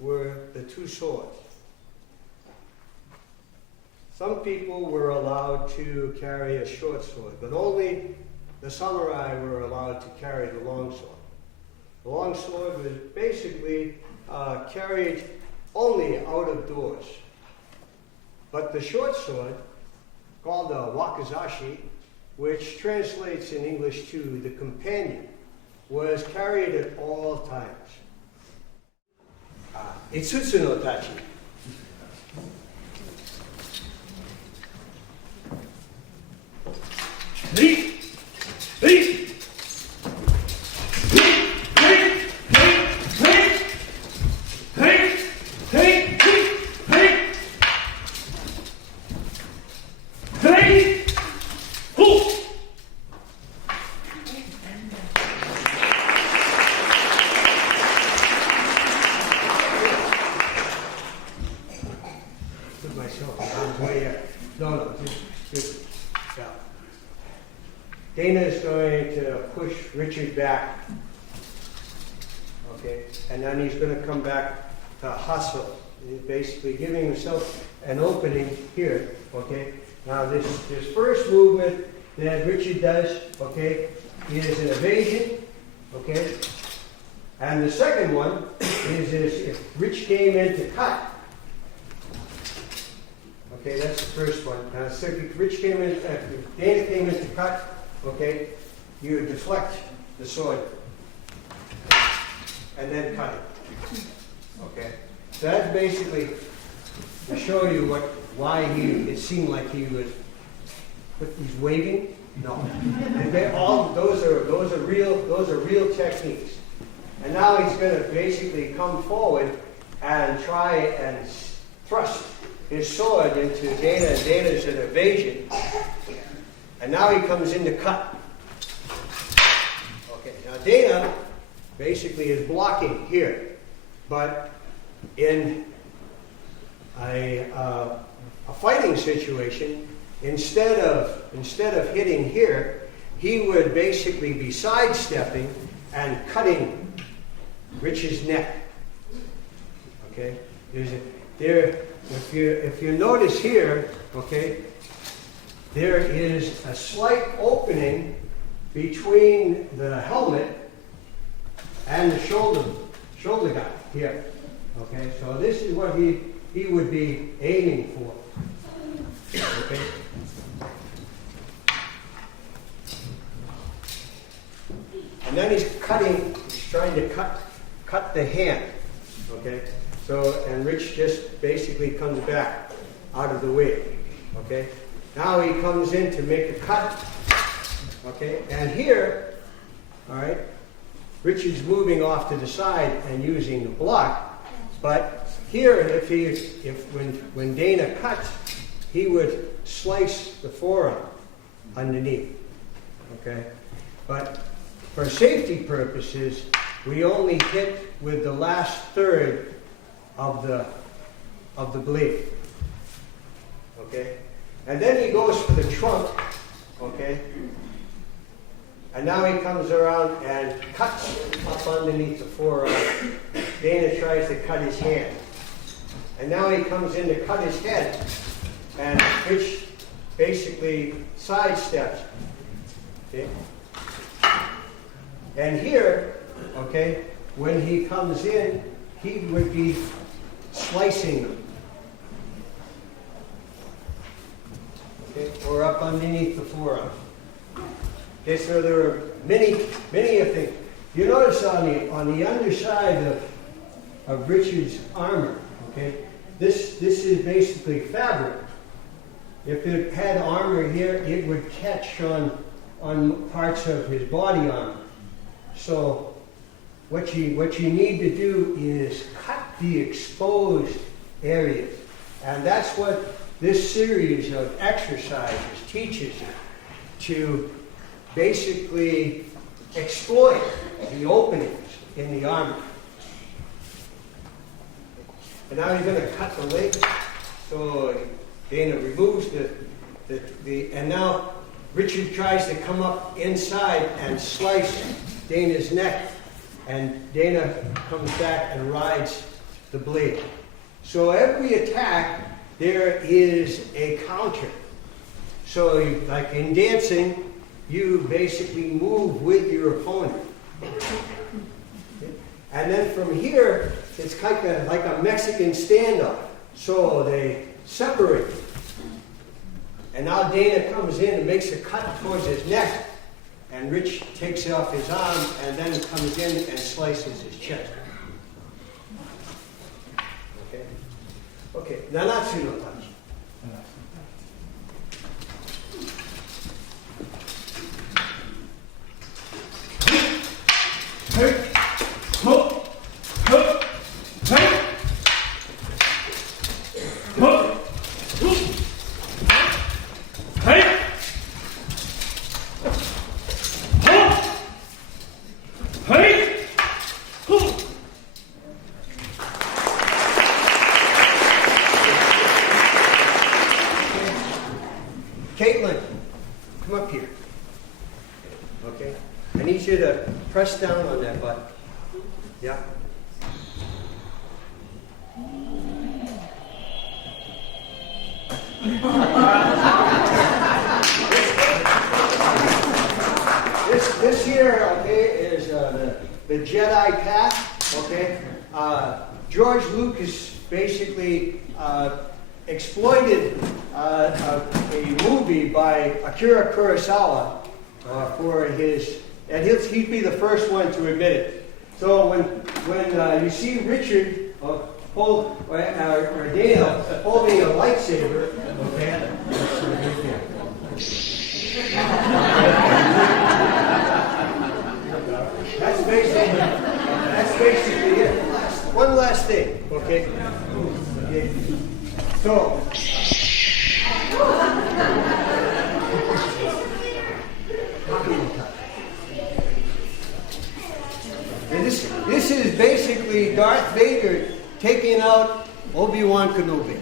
were the two swords. Some people were allowed to carry a short sword, but only the samurai were allowed to carry the long sword. The long sword was basically carried only out of doors. But the short sword, called the wakizashi, which translates in English to the companion, was carried at all times. Itsutsu no tachi. Dana is going to push Richard back, okay, and then he's going to come back to hustle. He's basically giving himself an opening here, okay. Now this first movement that Richard does, okay, is an evasion, okay, and the second one is if Rich came in to cut. Okay, that's the first one. Now, so if Rich came in, if Dana came in to cut, okay, you would deflect the sword and then cut it. Okay, so that's basically to show you why it seemed like he was. But he's waving. No, those are real techniques. And now he's going to basically come forward and try and thrust his sword into Dana, and Dana's an evasion. And now he comes in to cut. Okay, now Dana basically is blocking here. But in a fighting situation, instead of hitting here, he would basically be sidestepping and cutting Rich's neck. Okay? If you notice here, okay, there is a slight opening between the helmet and the shoulder guard here. Okay, so this is what he would be aiming for. Okay. And then he's trying to cut the hand. Okay. So, and Rich just basically comes back out of the way. Okay. Now he comes in to make a cut. Okay. And here, all right, Rich is moving off to the side and using the block. But here, when Dana cuts, he would slice the forearm underneath. Okay. But for safety purposes, we only hit with the last third of the blade. Okay? And then he goes for the trunk, okay? And now he comes around and cuts up underneath the forearm. Dana tries to cut his hand. And now he comes in to cut his head, and Rich basically sidesteps. Okay? And here, okay, when he comes in, he would be slicing them. Okay, or up underneath the forearm. Okay, so there are many of things. You notice on the underside of Richard's armor, okay, this is basically fabric. If it had armor here, it would catch on parts of his body armor. So what you need to do is cut the exposed areas. And that's what this series of exercises teaches you, to basically exploit the openings in the armor. And now he's going to cut the leg. So Dana removes and now Richard tries to come up inside and slice Dana's neck. And Dana comes back and rides the blade. So every attack, there is a counter. So like in dancing, you basically move with your opponent. And then from here, it's kind of like a Mexican standoff. So they separate. And now Dana comes in and makes a cut towards his neck. And Rich takes off his arm and then comes in and slices his chest. Okay? Okay, Nanatsu no Tachi. Caitlin, come up here. Okay? I need you to press down on that button. Yeah? This here, okay, is the Jedi Path, okay? George Lucas basically exploited a movie by Akira Kurosawa for his, and he'd be the first one to admit it. So when you see Richard or Dana holding a lightsaber, okay? That's basically it. One last thing, okay? Okay. So, and this is basically Darth Vader taking out Obi-Wan Kenobi.